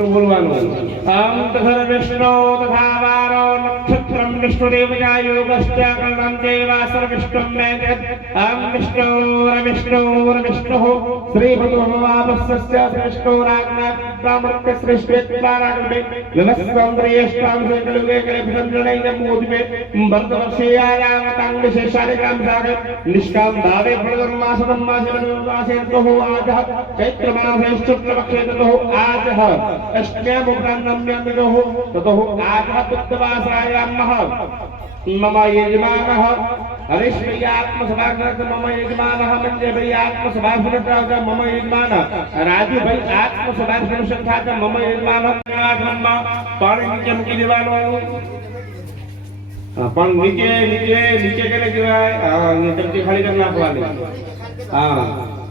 વિષ્ણુ બોલવાનું આમ તથા વિષ્ણુ તથા વારો નક્ષત્રમ વિષ્ણુદેવજા યોગશ્ચ કર્ણમ દેવા સર્વિષ્ણુમ મેત આમ વિષ્ણુ શ્રી ભગવાનસ્ય વિષ્ણુરાજ્ઞા પ્રામૃત્ય શ્રેષ્ઠેત્વારાગમે નમસ્કંદ્રિયેષ્ટામ સેકલુગે કરે ભંજણૈ મોદિમે ભરતવર્ષેયાયામતાંગ વિશેષારિકામ સાગર નિષ્કામ ભાવે ફળધર્માસனம் માસેતો આજઃ ચૈત્ર માસે શુક્લપક્ષે તતો આજઃ અષ્ટમ્યામ ઉપરાન્નમ્યામિતો તતો આજઃ પુત્રવાસાયામઃ मम यजमानः हरीशभैयात्मसभाग्रह मम यजमानः मंजयभैयात्मसभाग्रह मम यजमान राजूभाई आत्मसभाग्रह मम यजमान पाणी नीचे મૂકી દેવાનું પણ નીચે નીચે નીચે કેને કહેવાય ચમચી ખાલી કરી નાખવાની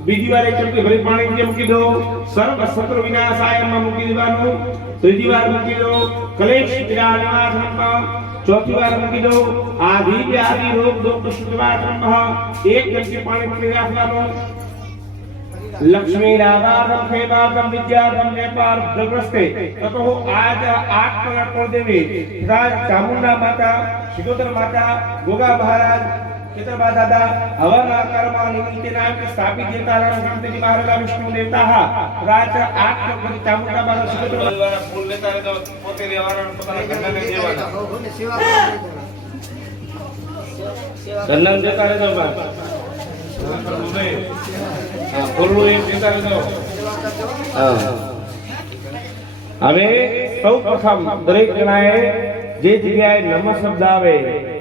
બીજી વાર એક ચમચી ભરી પાણી નીચે મૂકી દો સર્વ શત્રુ વિનાશાયમાં મૂકી દેવાનું ત્રીજી વાર મૂકી દો કલેશ વિનાશમાં चौथी बार મૂકી દો આદિ વ્યાધિ રોગ દુઃખ શુદ્ધવાત્મહ એક ચમચી પાણી મૂકી રાખવાનું લક્ષ્મી નારાયણ ખેમાતમ વિદ્યાતમ નેપાર પ્રગ્રસ્તે તતો આજ 8 કલાક કોણ દેવી રાજ ચામુંડા માતા શિકોતર માતા ગોગા મહારાજ चित्रबा दादा हवन कर्मा निमित्ते नाम स्थापित देवता गणपति महाराज विष्णु देवता राज 8 लोग चामुंडा बाबा शिकोतर द्वारा फूल लेता है तो पोते लेवाना પોતાના ઘરના ને દેવાના ચંદન દેતા રહેજો બા ફૂલનું એક દેતા રહેજો હવે સૌ પ્રથમ દરેક જણાએ જે જગ્યાએ નમ શબ્દ આવે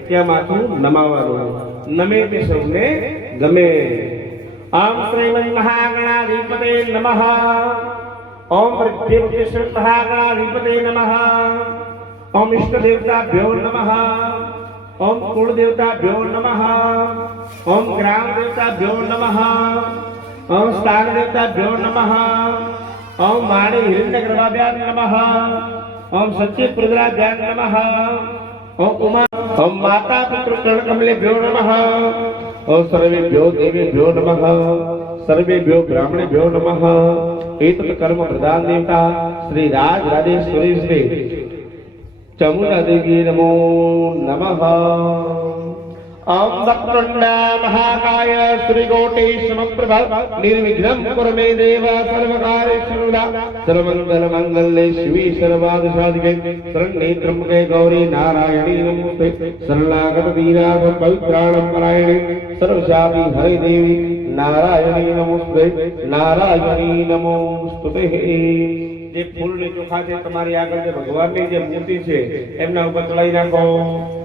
ત્યાં માથું નમાવાનું નમે તે સૌને ગમે ઓમ શ્રીમન મહાગણાધિપતે નમઃ ओम प्रत्येक महागणाधिपते नमः ओम इष्ट देवताभ्यो नमः ओम कुल देवताभ्यो नमः ओम ग्राम देवताभ्यो नमः ओम स्थान देवताभ्यो नमः ओम माणि हिरण्य गर्भाभ्यां नमः ओम सच्चे प्रद्राभ्यां नमः ओम उमा ओम माता पुत्र चरण कमलेभ्यो नमः ओम सर्वेभ्यो देवेभ्यो नमः सर्वेभ्यो ब्राह्मणेभ्यो नमः एतत् कर्म प्रधान देवता श्री राज राजेश्वरी श्री चामुंडा देवी नमो नमः ओम वक्रतुंड महाकाय श्रीकोटि समप्रभ निर्विघ्नं कुरु मे देव सर्वकार्येषु सर्वमंगल मंगले शिवे सर्वादसाधिके शरण्ये त्र्यंबके गौरी नारायणी नमोस्ते शरणागत दीनाथ पवित्राणं परायणे सर्वशापि हरे देवी नारायणी नमोस्ते नारायणी नमोस्तुते जे फूल ने ચોખા છે તમારી આગળ જે ભગવાનની જે મૂર્તિ છે એમના ઉપર ચડાઈ નાખો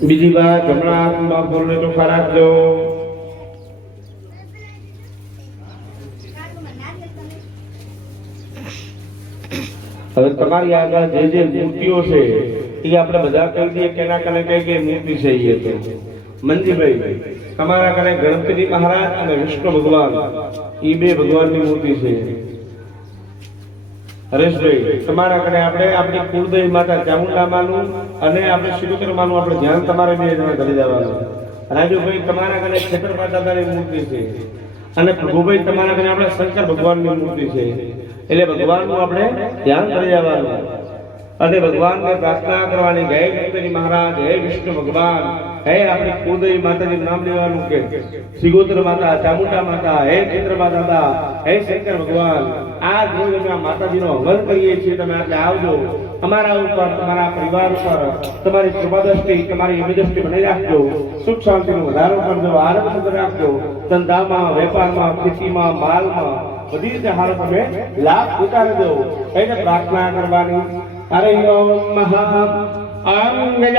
બીજી વાત જમણા હાથમાં ફૂલ ને ચોખા રાખજો હવે તમારી આગળ જે જે મૂર્તિઓ છે એ આપણે બધા કહી દઈએ કેના કને કઈ મૂર્તિ છે એ તો મંજીભાઈ તમારા કને ગણપતિ મહારાજ અને વિષ્ણુ ભગવાન એ બે ભગવાનની મૂર્તિ છે હરેશભાઈ તમારા કને આપણે આપણી કુળદેવી માતા ચામુંડા માનું અને આપણે શિકોતર માનું આપણે ધ્યાન તમારે બે જણા કરી દેવાનું રાજુભાઈ તમારા કને ક્ષેત્રપા દાદાની મૂર્તિ છે અને પ્રભુભાઈ તમારા કને આપણે શંકર ભગવાનની મૂર્તિ છે એટલે ભગવાનનું આપણે ધ્યાન કરી દેવાનું અને ભગવાનને પ્રાર્થના કરવાની હે ગણપતિ મહારાજ હે વિષ્ણુ ભગવાન હે આપણી કુળદેવી માતાજીનું નામ લેવાનું કે શિકોતર માતા ચામુંડા માતા હે ચિત્રબા દાદા હે શંકર ભગવાન આ રોજ અમે માતાજીનો હવન કરીએ છીએ તમે આટલે આવજો અમારા ઉપર તમારા પરિવાર ઉપર તમારી કૃપા દ્રષ્ટિ તમારી એવી દ્રષ્ટિ બનાવી રાખજો સુખ શાંતિનો વધારો કરજો આરોગ્ય રાખજો ધંધામાં વેપારમાં ખેતીમાં માલમાં બધી રીતે હારો તમે લાભ ઉતારજો એને પ્રાર્થના કરવાની हरे ओम महा अंगजाननं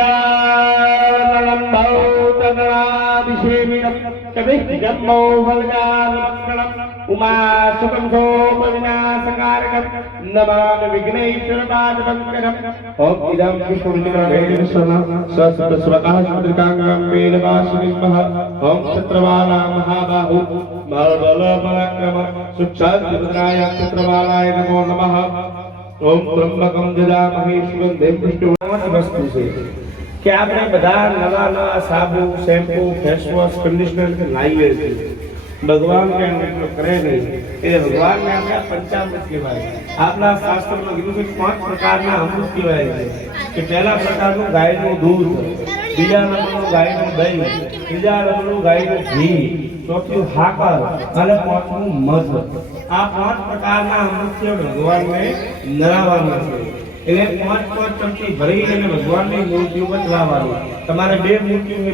भौतगणाभिषेकं कविजम्मो फलजालमङ्गलम् उमा सुखं सोम विनाशकारकं नमामि विघ्नेश्वरपादपङ्कजम् ओम इदं विष्णुविक्रमेण स्वस्वकाशमुद्रिकाङ्गं वेदवासुविस्मः ओम छत्रवाला महाबाहु बल पराक्रम सुक्षाद्रुद्राय छत्रवालाय नमो नमः ओम त्र्यंबकम जजामहे सुगंधिं पुष्टिवर्धनम् वस्तु છે કે આપણે બધા નવા નવા સાબુ શેમ્પુ ફેસ વોશ કન્ડિશનર કે નાઈએ છીએ भगवान के अंदर करे नहीं એ ભગવાન ને આપણે પંચામૃત કહેવાય આપણા શાસ્ત્રમાં કીધું છે 5 પ્રકારના અમૃત કહેવાય છે કે પહેલા પ્રકારનું ગાયનું દૂધ બીજા નંબરનું ગાયનું દહીં ત્રીજા નંબરનું ગાયનું ઘી ચોથું હાકર અને પાંચમું મધ આ 5 પ્રકારના અમૃત ભગવાનને નરાવવાના છે એટલે 5 ચમચી ભરી અને ભગવાનની મૂર્તિ ઉપર ચડાવવાની તમારે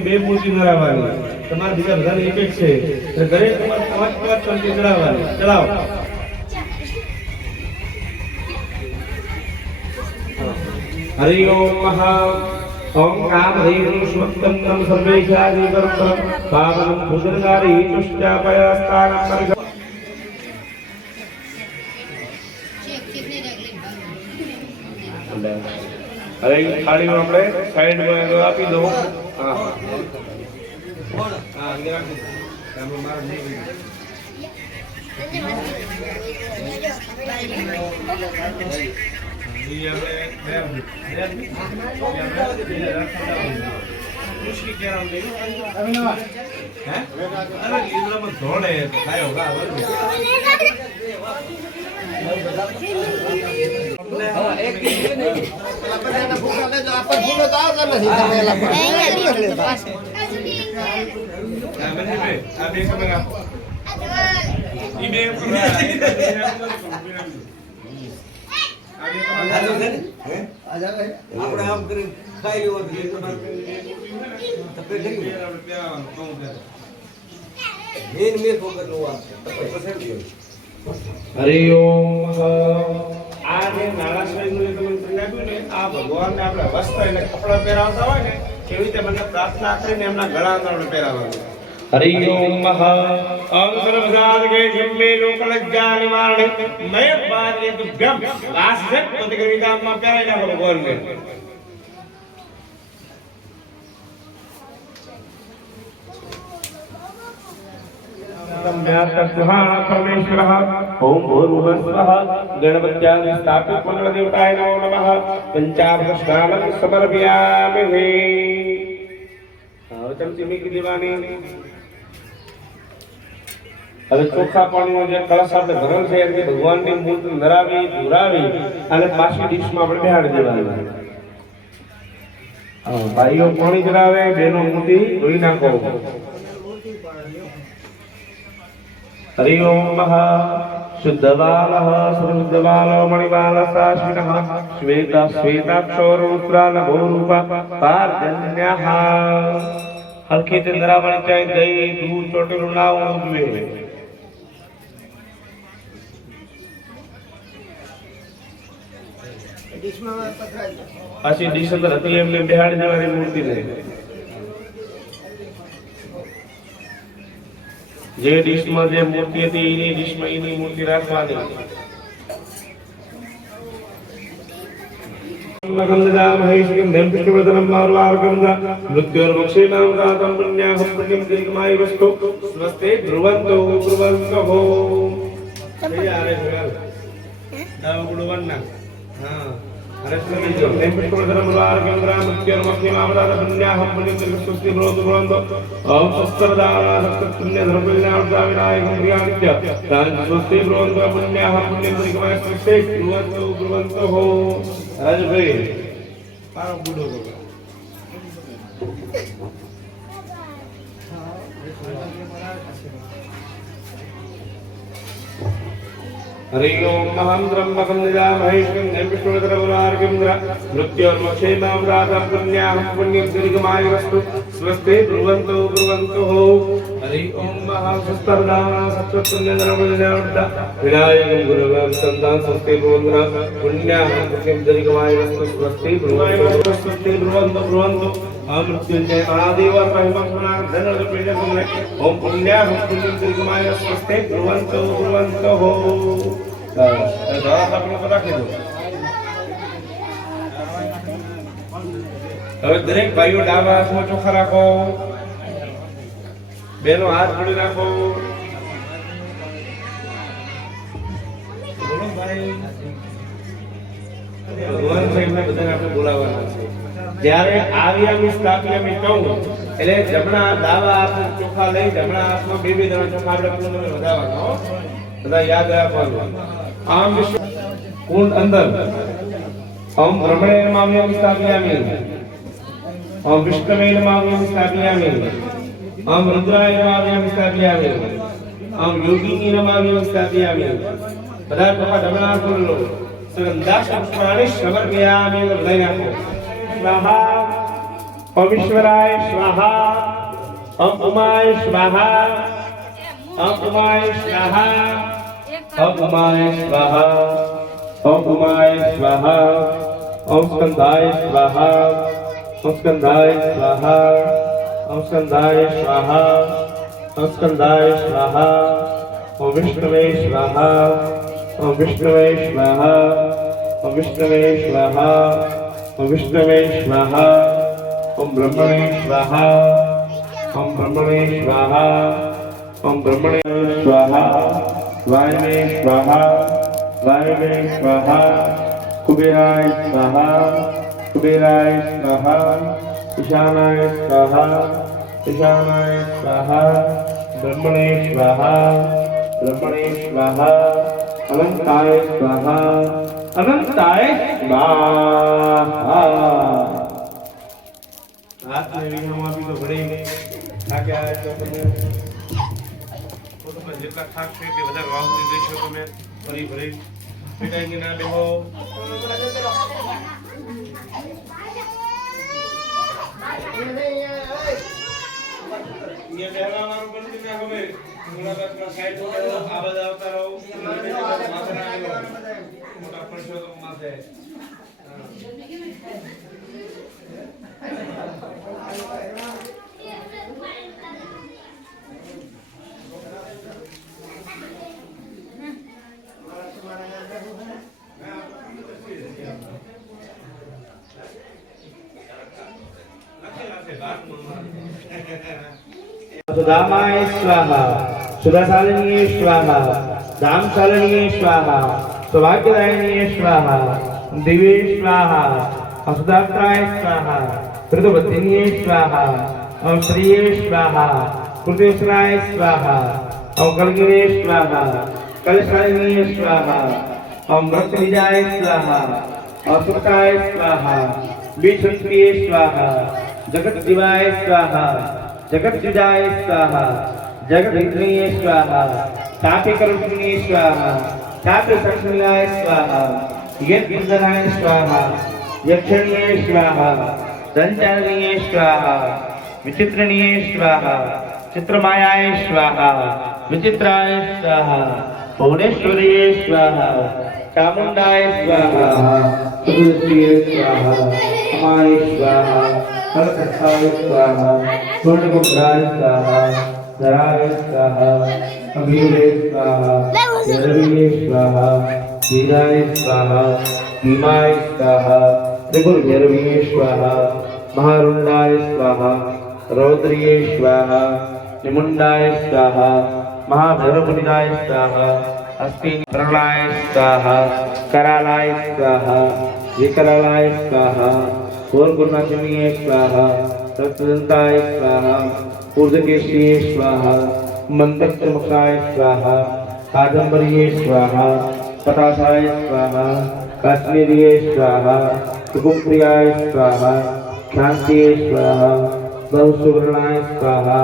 બે મૂર્તિ નરાવવાની તમારે બીજા બધા એક એક છે એટલે દરેક તમારે 5 ચમચી ચડાવવાની ચડાવો હરિ ઓમ મહા ओम काम ह्रीं स्वक्तंगम सर्वेशादि कर्म पावनं भुजंगारी तुष्टापयस्तानं परिग अरे थाली में આપણે સાઈડ માં આપી દો હા હા અંદર આપી તમે માર નહીં ये मुश्किल क्या होगी अभिनव हैं अरे इंद्र में थोड़े खाए होगा हां एक दिन नहीं अपन ना भूखा ले जो अपन भूलो तो और करना सीधा मेला नहीं पास मैंने पे अब देख मेरा ये मैं આપણે આમ કરી ખાઈ લેવો છે તપે કરી મેન મેં ફોકસ લો આ તપે પસંદ લ્યો હરિ ઓમ આ જે નારાયણ નું તમે આપ્યું ને આ ભગવાનને આપણે વસ્ત્ર એટલે કપડા પહેરાવતા હોય ને કેવી રીતે મને પ્રાર્થના કરીને એમના ગળા અંદર પહેરાવવાનું हरि ओम ओम सर्वसाध के जिम्मे लोक लज्जा निवारण मय बारे दुर्गम वासक प्रतिक्रिया में प्यारे ना भगवान ने परमेश्वरः ओम भूर्भुवस्वः गणपत्यादि स्थापित कुलदेवताय नमो नमः पंचामृत स्नानं समर्पयामि और चमची में की दीवानी હવે ચોખા પાણીનો જે કળશ આપણે ભરેલ છે એટલે ભગવાનની મૂર્તિ નરાવી ધુરાવી અને પાછી ડીશમાં આપણે બેહાડી દેવાની ભાઈઓ પાણી ચડાવે બેનો મૂર્તિ ધોઈ નાખો હરિ ઓમ મહા શુદ્ધબાલઃ શુદ્ધબાલો મણિબાલસાશ્વિનઃ શ્વેતા શ્વેતાક્ષો રૂદ્રાનભોરૂપા પાર્જન્યઃ હલકી તે નરાવણી ચાહી દહીં દૂધ ચોટેલું ના હોવું જોઈએ પાછી ડીશ અંદર હતી એમને બેહાડી દેવાની મૂર્તિને જે ડીશમાં જે મૂર્તિ હતી એની ડીશમાં એની મૂર્તિ રાખવાની गंधा महेश्वरं देवपुष्पवर्धनं मारुवार्गंधा मृत्योर्मोक्षेमां दातं पुण्याहं पुण्यं दीर्घमाय वस्तु स्वस्ते ब्रुवन्तो ब्रुवन्तो ये आरे सगल दाव गुडवन्ना हां अरे सुनियो देवपुष्पवर्धनं मारुवार्गंधा मृत्योर्मोक्षेमां दातं पुण्याहं पुण्यं दीर्घ स्वस्ते ब्रुवन्तो ओम सत्सर्वदाना सत्पुण्य धर्मकल्याणदा विनायकं प्रियानित्य तान् स्वस्ते ब्रुवन्तो पुण्याहं पुण्यं दीर्घमाय स्वस्ते ब्रुवन्तो રાજભાઈ મારો બુડો हरि ओम महंद्रम मकंदा महेश्वरं देवपुष्पवर्धनमुरार्गेन्द्र मृत्योर्मोक्षेमां दातं पुण्याहं पुण्यं दीर्घमाय वस्तु स्वस्ते ब्रुवन्तो हरि ओम महासस्तरदाना सत्पुण्यधर्मजनावद्दा विनायकं गुरुवां संतान स्वस्ते ब्रुवन्तो पुण्याहं पुण्यं दीर्घमाय वस्तु स्वस्ते ब्रुवन्तो मृत्युंजय महादेव महिमं धनर्ध पीडकं ओम पुण्याहं पुण्यं दीर्घमाय स्वस्ते ब्रुवन्तो હવે દરેક ભાઈઓ ડાબા હાથમાં ચોખા રાખો બેનો હાથ જોડી રાખો બોલો ભાઈ ભગવાન સાહેબને બધાને આપણે બોલાવવાના છે જ્યારે આવ્યામી સ્થાપ્યામી કહું એટલે જમણા ડાબા હાથમાં ચોખા લઈ જમણા હાથમાં બે બે દાણા ચોખા આપણે કુંડમાં વધારવાનો બધા યાદ રાખવાનું આમ વિશ્વ કુંડ અંદર ઓમ બ્રહ્મણે નમામ્યહં સ્થાપયામિ ઓમ વિષ્ણવે નમામ્યહં સ્થાપયામિ ઓમ રુદ્રાય નમામ્યહં સ્થાપયામિ ઓમ યોગિની નમામ્યહં સ્થાપયામિ બધા ચોખા જમણા હાથમાં લો સુગંધાક્ષ પુષ્પાણિ સમર્પયામિ બધાઈ નાખો સ્વાહા ओम ईश्वराय स्वाहा ओम उमाय स्वाहा ओम उमाय स्वाहा ओम उमाय स्वाहा ओम उमाय स्वाहा ओम स्कंदाय स्वाहा ओम स्कंदाय स्वाहा ओम स्कंदाय स्वाहा ओम स्कंदाय स्वाहा ओम विष्णवे स्वाहा ओम विष्णवे स्वाहा ओम विष्णवे स्वाहा ओम विष्णवे स्वाहा ओम ब्रह्मणे स्वाहा ओम ब्रह्मणे स्वाहा ओम ब्रह्मणे स्वाहा वायवे स्वाहा वायवे स्वाहा कुबेराय स्वाहा कुबेराय स्वाहा ईशानाय स्वाहा ईशानाय स्वाहा ब्रह्मणे स्वाहा ब्रह्मणे स्वाहा अनंताय स्वाहा अनंताय स्वाहा हाथ में विघ्न भी तो बड़े क्या है तो तुम्हें जितना खाक से के वजह गांव के देशों को मैं बड़ी बड़ी पिटाएंगे ना देखो ये पहला हमारा बंद में हमें मुलाकात का साइड हो गया आवाज आता रहो माथे ना लो मोटा परशोत्तम माथे सुदामाय स्वाहा सुधाशालिनीये स्वाहा दामशालिनीये स्वाहा सौभाग्यदायिनीये स्वाहा दिव्ये स्वाहा असुदात्राय स्वाहा ऋतुवद्धिन्ये स्वाहा ओम श्रीये स्वाहा कृतेश्वराय स्वाहा ओम कलगिरे स्वाहा कलशालिनीये स्वाहा ओम भक्तनिजाय स्वाहा असुताय स्वाहा विष्णुप्रिये स्वाहा जगद्दिवाय स्वाहा जगद्विजाय स्वाहा जगद्विघ्नेय स्वाहा तापिकरुण्ये स्वाहा तापिसंसलाय स्वाहा यज्ञधराय स्वाहा यक्षणीय स्वाहा दंचारणीय स्वाहा विचित्रणीय स्वाहा चित्रमायाय स्वाहा विचित्राय स्वाहा भुवनेश्वरीय स्वाहा चामुंडाय स्वाहा सुदृष्टिये स्वाहा अमाय स्वाहा कलकत्ताय स्वाहा स्वर्णकुंडाय स्वाहा धराय स्वाहा अभिरे स्वाहा रविये स्वाहा वीराय स्वाहा भीमाय स्वाहा त्रिपुरभैरवीये स्वाहा महारुंडाय स्वाहा रौद्रिये स्वाहा निमुंडाय स्वाहा महाभैरवपुरीराय स्वाहा अस्तिप्रलाय स्वाहा करालाय स्वाहा विकरालाय स्वाहा ओर्गुणाचिनीये स्वाहा रक्तदंताय स्वाहा ऊर्ध्वकेशीये स्वाहा मंत्रमुखाय स्वाहा कादंबरीये स्वाहा पतासाय स्वाहा काश्मीरीये स्वाहा सुकुप्रियाय स्वाहा शांतिये स्वाहा बहुसुवर्णाय स्वाहा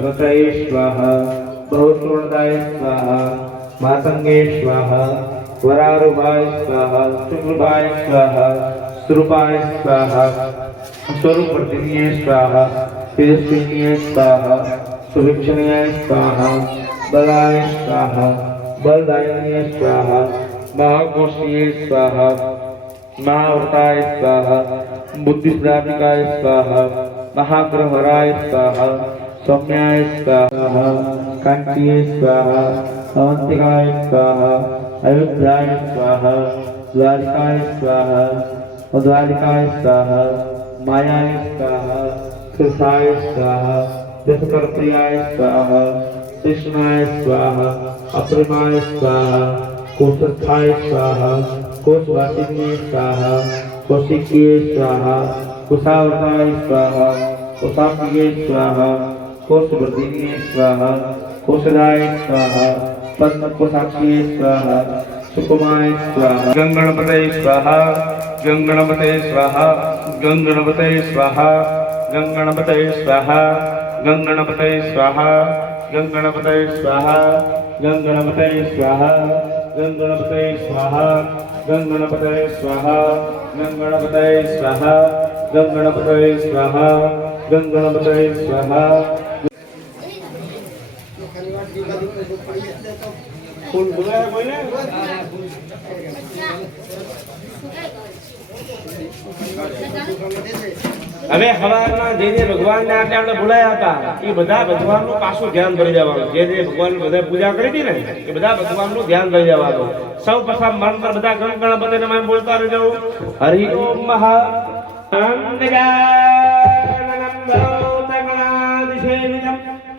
रतये स्वाहा बहुसुवर्णाय स्वाहा मातंगे स्वाहा वरारूपाय स्वाहा शुक्लभाय स्वाहा स्वरूपाय स्वाहा स्वरूपवर्धिन्ये स्वाहा तेजस्विन्ये स्वाहा सुभिक्षणीय स्वाहा बलाय स्वाहा बलदायिन्ये स्वाहा महाघोषीये स्वाहा महाव्रताय स्वाहा बुद्धिस्दापिकाय स्वाहा महाग्रहराय स्वाहा सौम्याय स्वाहा कांतीये स्वाहा अवंतिकाय स्वाहा अयोध्याय स्वाहा द्वारिकाय स्वाहा उद्वारिकाय स्वाहा मायाय स्वाहा कृष्णाय स्वाहा दशकर्प्रियाय स्वाहा कृष्णाय स्वाहा अप्रिमाय स्वाहा कोशस्थाय स्वाहा कोशवासिन्ये स्वाहा कौशिकीये स्वाहा कुशावताय स्वाहा कोशाग्निये स्वाहा कोशवर्धिन्ये स्वाहा कोशदाय स्वाहा पद्मकोशाक्षिये स्वाहा सुकुमाय स्वाहा गंगणपते स्वाहा गंगणपते स्वाहा गंगणपते स्वाहा गंगणपते स्वाहा गंगणपते स्वाहा गंगणपते स्वाहा गंगणपते स्वाहा गंगणपते स्वाहा गंगणपते स्वाहा गंगणपते स्वाहा गंगणपते स्वाहा गंगणपते स्वाहा फूल बुलाया बोले હવે હવારમાં જે ભગવાનને આપણે બોલાયા હતા એ બધા ભગવાનનું પાછું ધ્યાન કરી દેવાનું જે ભગવાન બધા પૂજા કરી હતી ને એ બધા ભગવાનનું ધ્યાન કરી દેવાનું સૌ પ્રથમ મન પર બધા ગણપતિને નામ બોલતા રહેજો હરિ ઓમ મહા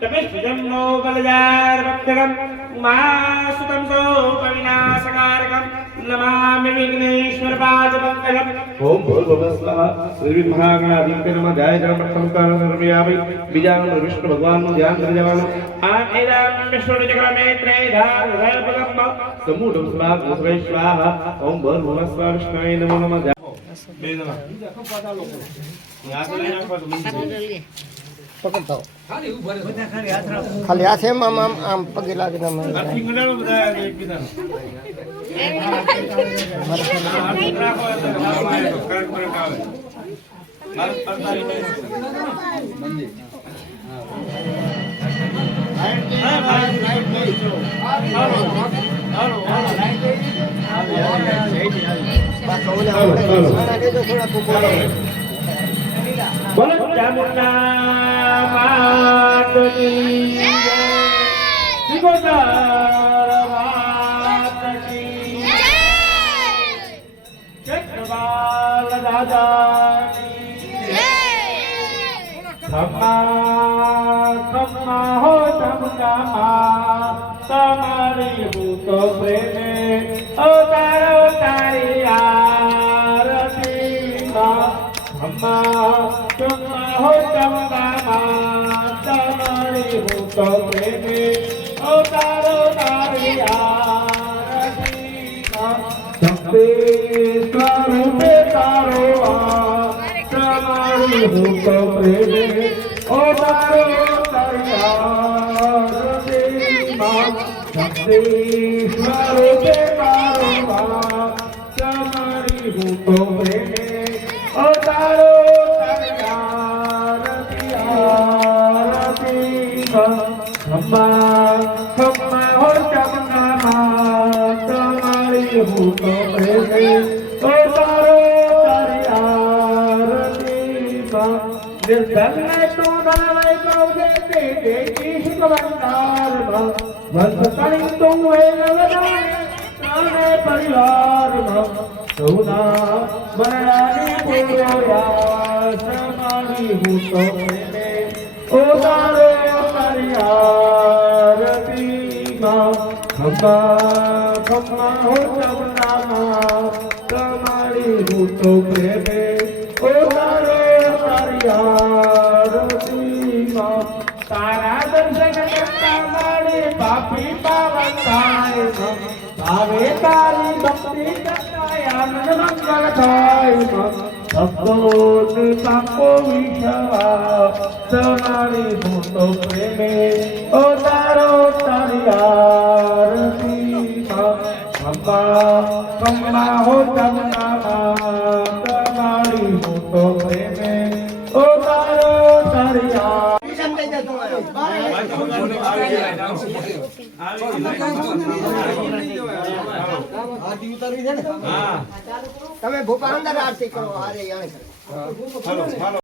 तपिष्टजन्नो बलजारभक्तकं उमासुतं सोपविनाशकारकं नमामि विघ्नेश्वरपादपङ्कजम् ओम भूर्भुवस्वः श्रीमहागणाधिपति नमः जय जय प्रथमकार सर्वव्यापी बीजाનું વિષ્ણુ ભગવાનનું ધ્યાન કરી દેવાનું આ એદમ વિષ્ણુચક્રમે ત્રૈધારભગમ સમૂઢં સ્વાહ સ્વાહા ઓમ ભૂર્ભુવસ્વઃ વિષ્ણવે નમો નમઃ બે નમઃ યાદ લઈ નાખો તો પકડતા ખાલી હાથ એમ આમ આમ આમ પગે લાગીને બોલો ચામુંડા માત કી જય સિકોદર માત કી જય ચક્રવાલ દાદા કી જય ખમ્મા ખમ્મા હો ચામુંડા મા તમારી હું તો પ્રેમે અવતારો તારી આરતી માં अम्मा चम्मा हो चम्मा तुम्हारी हूँ तो प्रेमे अवतारो तारी आरती शक्ति स्वरूपे तारो तुम्हारी हूँ तो प्रेमे अवतारो तारी आरती शक्ति स्वरूपे तारो तुम्हारी हूँ तो प्रेमे अवतारो खम्मा खम्मा हो चमना तुम्हारी हूँ तो प्रेमे अवतारो तारी आरती निर्धन तू नावे कौजे तेरे ईश कवंदार वंश करी तुम वे नवदाने परिवार सोना मरणानी पूरोया समानी हूँ तो प्रेमे अवतारो तारी आरती खम्मा खम्मा हो चमना तुम्हारी हूँ तो प्रेमे अवतारो तारी आरती तारा दर्शन करता मारे पापी पावन थाय भावे तारी भक्ति करता आनंद मंगल थाय भक्तों ताको विश्वास तुम्हारी हूँ तो प्रेमे अवतारो तारी आरती खम्मा खम्मा हो चमना तुम्हारी हूँ तो प्रेमे अवतारो तारी તમે ભૂપા અંદર આરતી કરો હારે